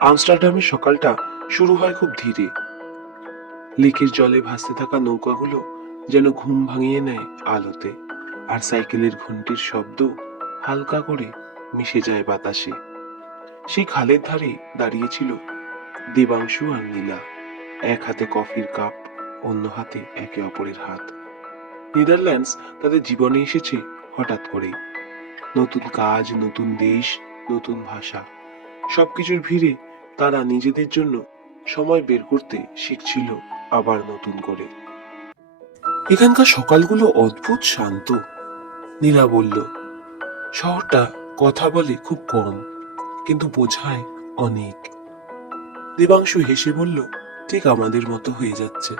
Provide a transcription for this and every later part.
আমস্টারডামের সকালটা শুরু হয় খুব ধীরে। লেকের জলে ভাসতে থাকা নৌকাগুলো যেন ঘুম ভাঙিয়ে নেয় আলোতে, আর সাইকেলের ঘন্টির শব্দ হালকা করে মিশে যায় বাতাসে। সেই খালের ধারে দাঁড়িয়েছিল দেবাংশু আর নীলা, এক হাতে কফির কাপ, অন্য হাতে একে অপরের হাত। নেদারল্যান্ডস তাদের জীবনে এসেছে হঠাৎ করেই। নতুন কাজ, নতুন দেশ, নতুন ভাষা, সবকিছুর ভিড়ে তারা নিজেদের জন্য সময় বের করতে শিখছিল আবার নতুন করে। এখানকার সকালগুলো অদ্ভুত শান্ত। নীলা বলল, শহরটা কথা বলে খুব কম, কিন্তু বোঝায় অনেক। দেবাংশু হেসে বলল, ঠিক আমাদের মতো হয়ে যাচ্ছে।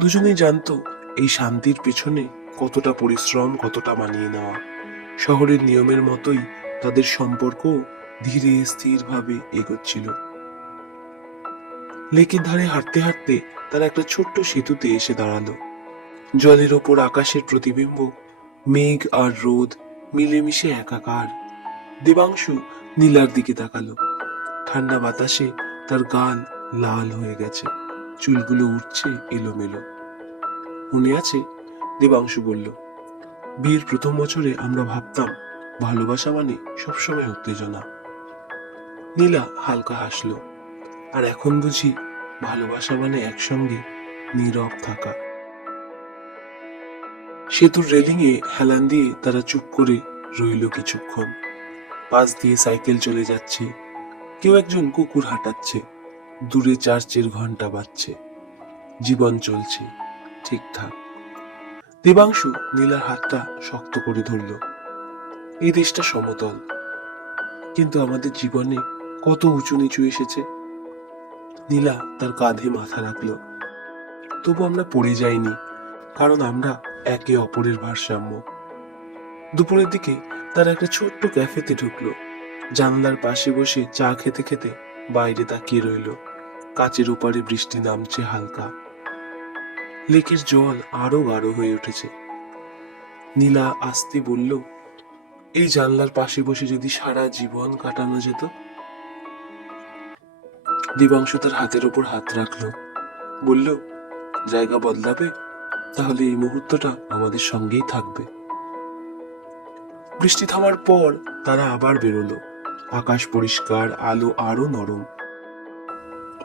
দুজনেই জানতো এই শান্তির পেছনে কতটা পরিশ্রম, কতটা মানিয়ে নেওয়া। শহরের নিয়মের মতোই তাদের সম্পর্ক ধীরে স্থিরভাবে এগোচ্ছিল। লেকের ধারে হাঁটতে হাঁটতে তারা একটা ছোট্ট সেতুতে এসে দাঁড়ালো। জলের ওপর আকাশের প্রতিবিম্ব, মেঘ আর রোদ মিলেমিশে একাকার। দেবাংশু নীলার দিকে তাকালো। ঠান্ডা বাতাসে তার গাল লাল হয়ে গেছে, চুলগুলো উঠছে এলোমেলো। মনে আছে? দেবাংশু বলল, বিয়ের প্রথম বছরে আমরা ভাবতাম ভালোবাসা মানে সবসময় উত্তেজনা। নীলা হালকা হাসলো, আর এখন বুঝি ভালোবাসা মানে একসঙ্গে নীরব থাকা। সেতুর রেলিং এ হেলান দিয়ে তারা চুপ করে রইল কিছুক্ষণ। পাশ দিয়ে সাইকেল চলে যাচ্ছে, কেউ একজন কুকুর হাঁটাচ্ছে, দূরে চার্চের ঘন্টা বাজছে। জীবন চলছে ঠিকঠাক। দেবাংশু নীলার হাতটা শক্ত করে ধরল। এই দেশটা সমতল, কিন্তু আমাদের জীবনে কত উঁচু নিচু এসেছে। নীলা তার কাঁধে মাথা রাখলো। তবু আমরা পড়ে যাইনি, কারণ আমরা একে অপরের ভারসাম্য। দুপুরের দিকে তারা একটা ছোট্ট ক্যাফেতে ঢুকলো। জানলার পাশে বসে চা খেতে খেতে বাইরে তাকিয়ে রইল। কাচের ওপারে বৃষ্টি নামছে হালকা, লেকের জল আরো গাঢ় হয়ে উঠেছে। নীলা আস্তে বলল, এই জানলার পাশে বসে যদি সারা জীবন কাটানো যেত। দিবাংশু তার হাতের ওপর হাত রাখলো, বলল, জায়গা বদলাবে, তাহলে এই মুহূর্তটা আমাদের সঙ্গেই থাকবে। বৃষ্টি থামার পর তারা আবার বেরোলো। আকাশ পরিষ্কার, আলো আরো নরম।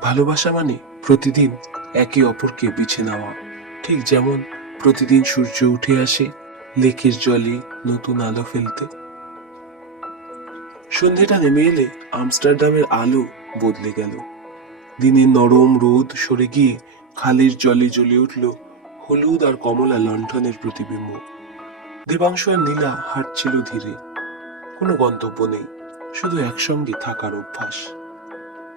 ভালোবাসা মানে প্রতিদিন একে অপরকে বিছে নেওয়া, ঠিক যেমন প্রতিদিন সূর্য উঠে আসে লেকের জলে নতুন আলো ফেলতে। সন্ধেটা নেমে এলে আমস্টারডামের আলো বদলে গেল। দিনের নরম রোদ সরে গিয়ে খালের জলে জ্বলে উঠল হলুদ আর কমলা লণ্ঠনের প্রতিবিম্ব। দেবাংশু আর নীলা হাঁটছিল ধীরে। কোনো গন্তব্য নেই, শুধু একসঙ্গে থাকার অভ্যাস।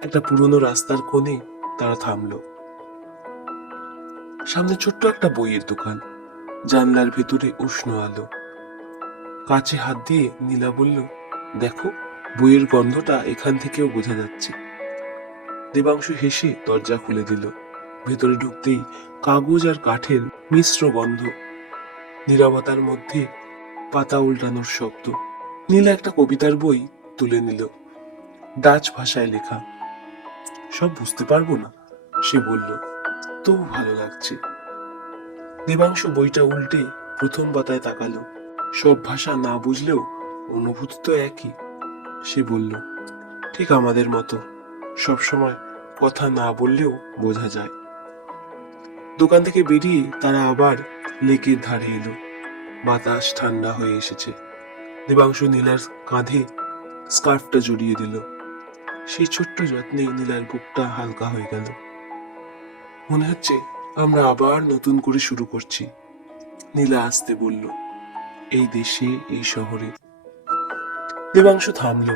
একটা পুরনো রাস্তার কোণে তারা থামলো। সামনে ছোট্ট একটা বইয়ের দোকান, জানলার ভেতরে উষ্ণ আলো। কাছে হাত দিয়ে নীলা বলল, দেখো, বইয়ের গন্ধটা এখান থেকেও বোঝা যাচ্ছে। দেবাংশু হেসে দরজা খুলে দিল। ভেতরে ঢুকতেই কাগজ আর কাঠের মিশ্র গন্ধ, নীরবতার মধ্যে পাতা উল্টানোর শব্দ। নীলা একটা কবিতার বই তুলে নিল, ডাচ ভাষায় লেখা। সব বুঝতে পারবো না, সে বলল, তবু ভালো লাগছে। দেবাংশু বইটা উল্টে প্রথম পাতায় তাকালো। সব ভাষা না বুঝলেও অনুভূতি তো একই। সে বলল, ঠিক আমাদের মতো, সবসময় কথা না বললেও বোঝা যায়। দোকান থেকে বেরিয়ে তারা আবার লেকের ধারে এলো। বাতাস ঠান্ডা হয়ে এসেছে। দেবাংশু নীলার কাঁধে স্কার্ফটা জড়িয়ে দিল। সেই ছোট্ট যত্নে নীলার বুকটা হালকা হয়ে গেল। মনে হচ্ছে আমরা আবার নতুন করে শুরু করছি, নীলা আসতে বলল, এই দেশে, এই শহরে। দেবাংশু থামলো,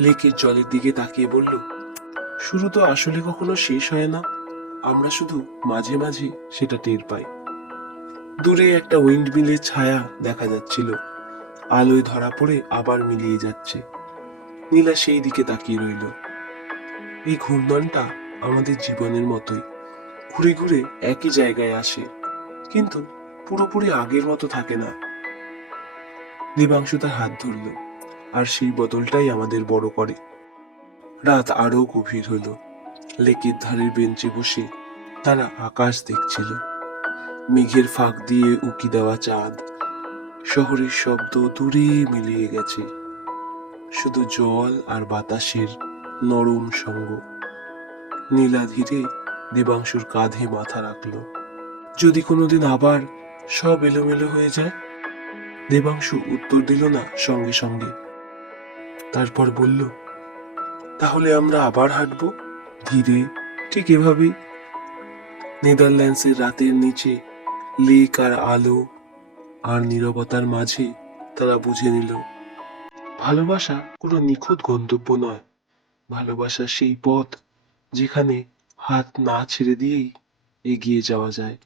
লেকের জলের দিকে তাকিয়ে বলল, শুরু তো আসলে কখনো শেষ হয় না, আমরা শুধু মাঝে মাঝে সেটা টের পাই। দূরে একটা উইন্ড মিলের ছায়া দেখা যাচ্ছিল, আলোয় ধরা পড়ে আবার মিলিয়ে যাচ্ছে। নীলা সেই দিকে তাকিয়ে রইল। এই ঘূর্ণনটা আমাদের জীবনের মতোই, ঘুরে ঘুরে একই জায়গায় আসে, কিন্তু পুরোপুরি আগের মতো থাকে না। দেবাংশু তার হাত ধরল, আর সেই বদলটাই আমাদের বড় করে। রাত আরো গভীর হলো। লেকের ধারের বেঞ্চে বসে তারা আকাশ দেখছিল। মেঘের ফাঁক দিয়ে উকি দেওয়া চাঁদ, শহরের শব্দ দূরে মিলিয়ে গেছে। শুধু জল আর বাতাসের নরম সঙ্গ। নীলা ধীরে দেবাংশুর কাঁধে মাথা রাখলো। যদি কোনোদিন আবার সব এলোমেলো হয়ে যায়? দেবাংশু উত্তর দিল না সঙ্গে সঙ্গে। তারপর বলল, তাহলে আমরা আবার হাঁটবো, ধীরে, ঠিক এভাবেই। নেদারল্যান্ডসের রাতের নিচে লেক আর আলো আর নীরবতার মাঝে তারা বুঝে নিল, ভালোবাসা কোনো নিখুঁত গন্তব্য নয়। ভালোবাসা সেই পথ যেখানে হাত না ছেড়ে দিয়েই এগিয়ে যাওয়া যায়।